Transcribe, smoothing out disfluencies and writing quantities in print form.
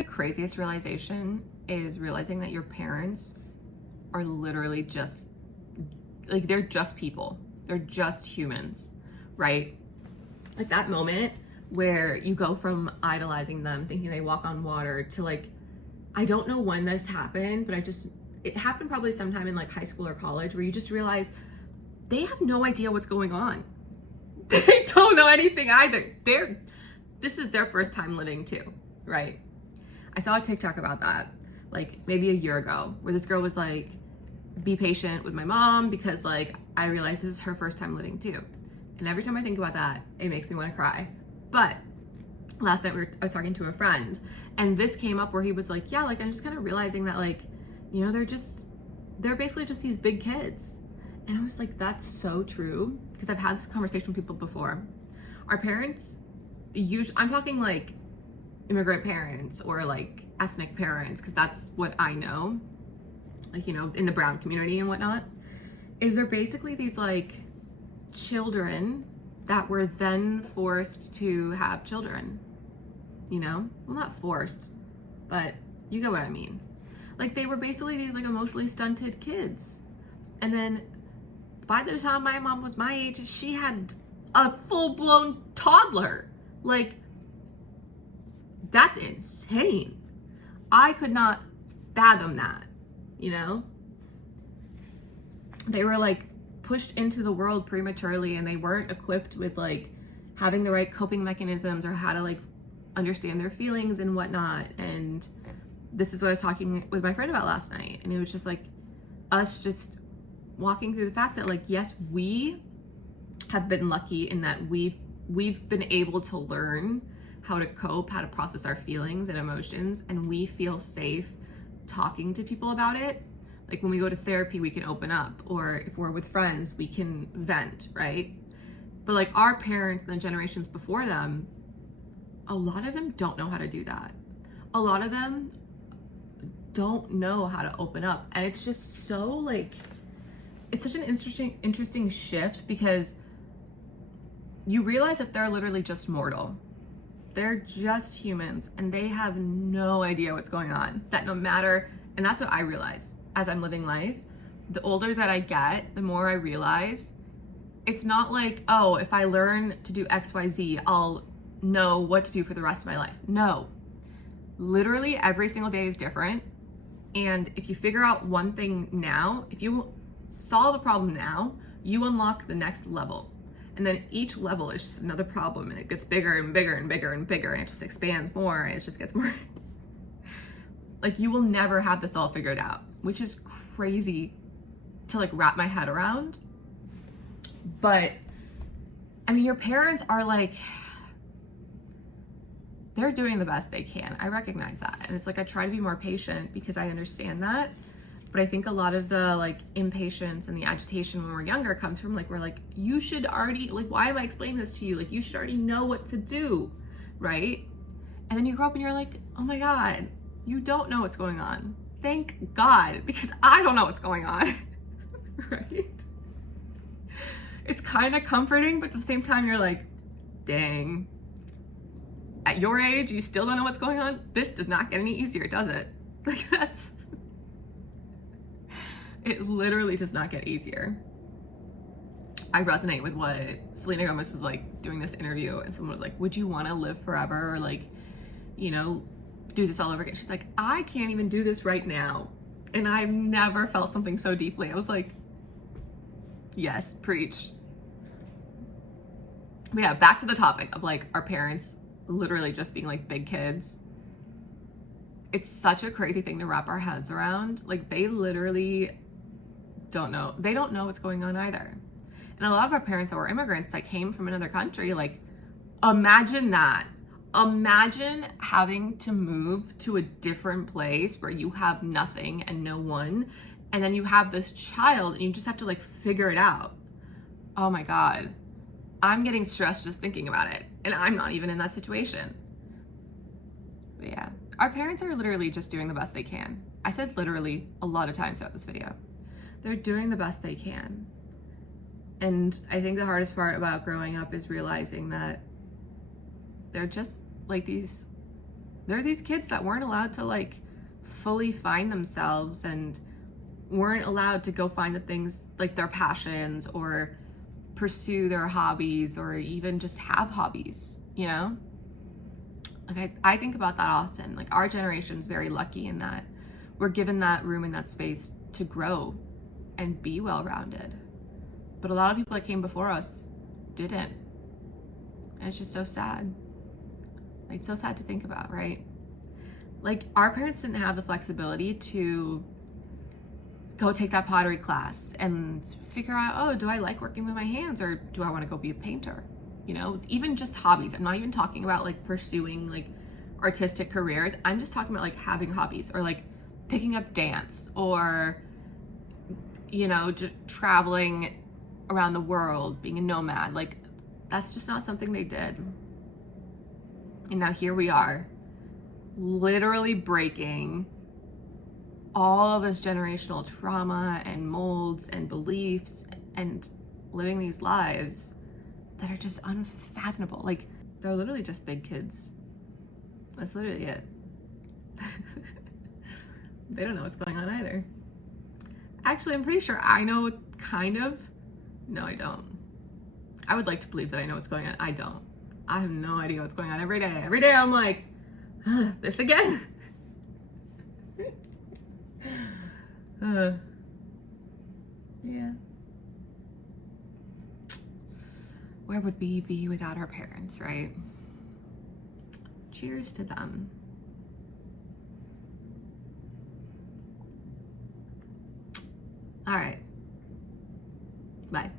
The craziest realization is realizing that your parents are literally just like, they're just people. They're just humans, right? Like that moment where you go from idolizing them, thinking they walk on water, to like, I don't know when this happened, but it happened probably sometime in like high school or college, where you just realize they have no idea what's going on. They don't know anything either. This is their first time living too, right? I saw a TikTok about that, like maybe a year ago, where this girl was like, be patient with my mom because like I realized this is her first time living too. And every time I think about that, it makes me want to cry. But last night I was talking to a friend, and this came up where he was like, yeah, like I'm just kind of realizing that like, you know, they're basically just these big kids. And I was like, that's so true, because I've had this conversation with people before. Our parents, I'm talking like immigrant parents or like ethnic parents, because that's what I know, like, you know, in the brown community and whatnot, is they're basically these like children that were then forced to have children, you know? Well, not forced, but you get what I mean. Like they were basically these like emotionally stunted kids. And then by the time my mom was my age, she had a full-blown toddler. Like, that's insane. I could not fathom that, you know? They were like pushed into the world prematurely, and they weren't equipped with like having the right coping mechanisms or how to like understand their feelings and whatnot. And this is what I was talking with my friend about last night. And it was just like us just walking through the fact that like, yes, we have been lucky in that we've been able to learn how to cope, how to process our feelings and emotions, and we feel safe talking to people about it. Like when we go to therapy, we can open up, or if we're with friends, we can vent, right? But like our parents and the generations before them, a lot of them don't know how to do that. A lot of them don't know how to open up. And it's just so like, it's such an interesting shift, because you realize that they're literally just mortal. They're just humans, and they have no idea what's going on. That no matter, and that's what I realize as I'm living life. The older that I get, the more I realize it's not like, oh, if I learn to do XYZ, I'll know what to do for the rest of my life. No, literally every single day is different. And if you figure out one thing now, if you solve a problem now, you unlock the next level. And then each level is just another problem, and it gets bigger and bigger and bigger and bigger, and it just expands more, and it just gets more. Like you will never have this all figured out, which is crazy to like wrap my head around. But I mean, your parents are like, they're doing the best they can. I recognize that. And it's like, I try to be more patient because I understand that. But I think a lot of the like impatience and the agitation when we're younger comes from like, we're like, you should already, like, why am I explaining this to you? Like, you should already know what to do, right? And then you grow up and you're like, oh my God, you don't know what's going on. Thank God, because I don't know what's going on, right? It's kind of comforting, but at the same time, you're like, dang, at your age, you still don't know what's going on? This does not get any easier, does it? Like it literally does not get easier. I resonate with what Selena Gomez was like doing this interview, and someone was like, would you want to live forever, or like, you know, do this all over again? She's like, I can't even do this right now. And I've never felt something so deeply. I was like, yes, preach. But yeah, back to the topic of like our parents literally just being like big kids. It's such a crazy thing to wrap our heads around. Like they literally don't know. They don't know what's going on either. And a lot of our parents that were immigrants that came from another country, like imagine that. Imagine having to move to a different place where you have nothing and no one, and then you have this child and you just have to like figure it out. Oh my God. I'm getting stressed just thinking about it, and I'm not even in that situation. But yeah, our parents are literally just doing the best they can. I said literally a lot of times throughout this video. They're doing the best they can. And I think the hardest part about growing up is realizing that they're just like these There are these kids that weren't allowed to like fully find themselves and weren't allowed to go find the things like their passions or pursue their hobbies or even just have hobbies, you know? Like I think about that often. Like our generation's very lucky in that we're given that room and that space to grow and be well-rounded. But a lot of people that came before us didn't. And it's just so sad. Like, so sad to think about, right? Like, our parents didn't have the flexibility to go take that pottery class and figure out, oh, do I like working with my hands or do I want to go be a painter? You know, even just hobbies. I'm not even talking about like pursuing like artistic careers. I'm just talking about like having hobbies or like picking up dance or, you know, just traveling around the world, being a nomad. Like, that's just not something they did. And now here we are, literally breaking all of this generational trauma and molds and beliefs and living these lives that are just unfathomable. Like, they're literally just big kids. That's literally it. They don't know what's going on either. Actually, I'm pretty sure I know kind of. No, I don't. I would like to believe that I know what's going on. I don't. I have no idea what's going on every day. Every day I'm like, this again. Yeah. Where would we be without our parents, right? Cheers to them. All right. Bye.